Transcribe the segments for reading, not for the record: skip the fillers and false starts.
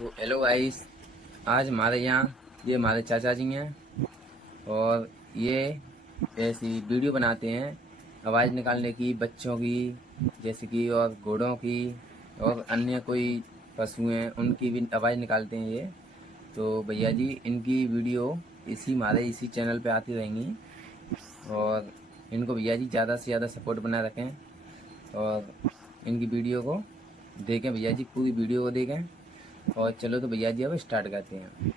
तो hello guys, आज हमारे यहाँ ये हमारे चाचा जी हैं और ये ऐसी वीडियो बनाते हैं आवाज़ निकालने की, बच्चों की जैसे कि, और घोड़ों की, और अन्य कोई पशु हैं उनकी भी आवाज़ निकालते हैं ये। तो भैया जी इनकी वीडियो इसी चैनल पे आती रहेंगी और इनको भैया जी ज़्यादा से ज़्यादा सपोर्ट बना रखें और इनकी वीडियो को देखें। भैया जी पूरी वीडियो को देखें। और चलो तो भैया जी अब स्टार्ट करते हैं।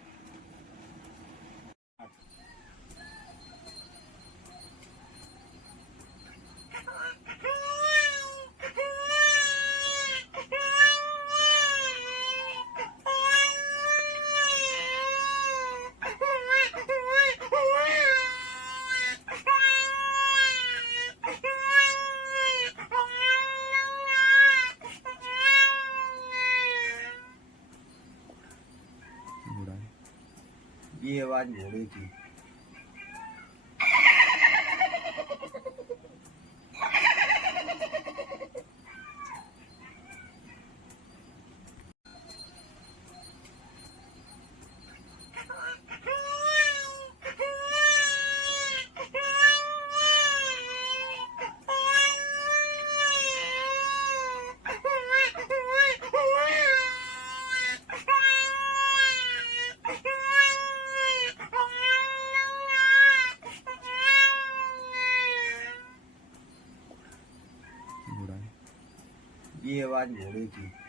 ये आवाज घोड़े की। ये आवाज घोड़े की।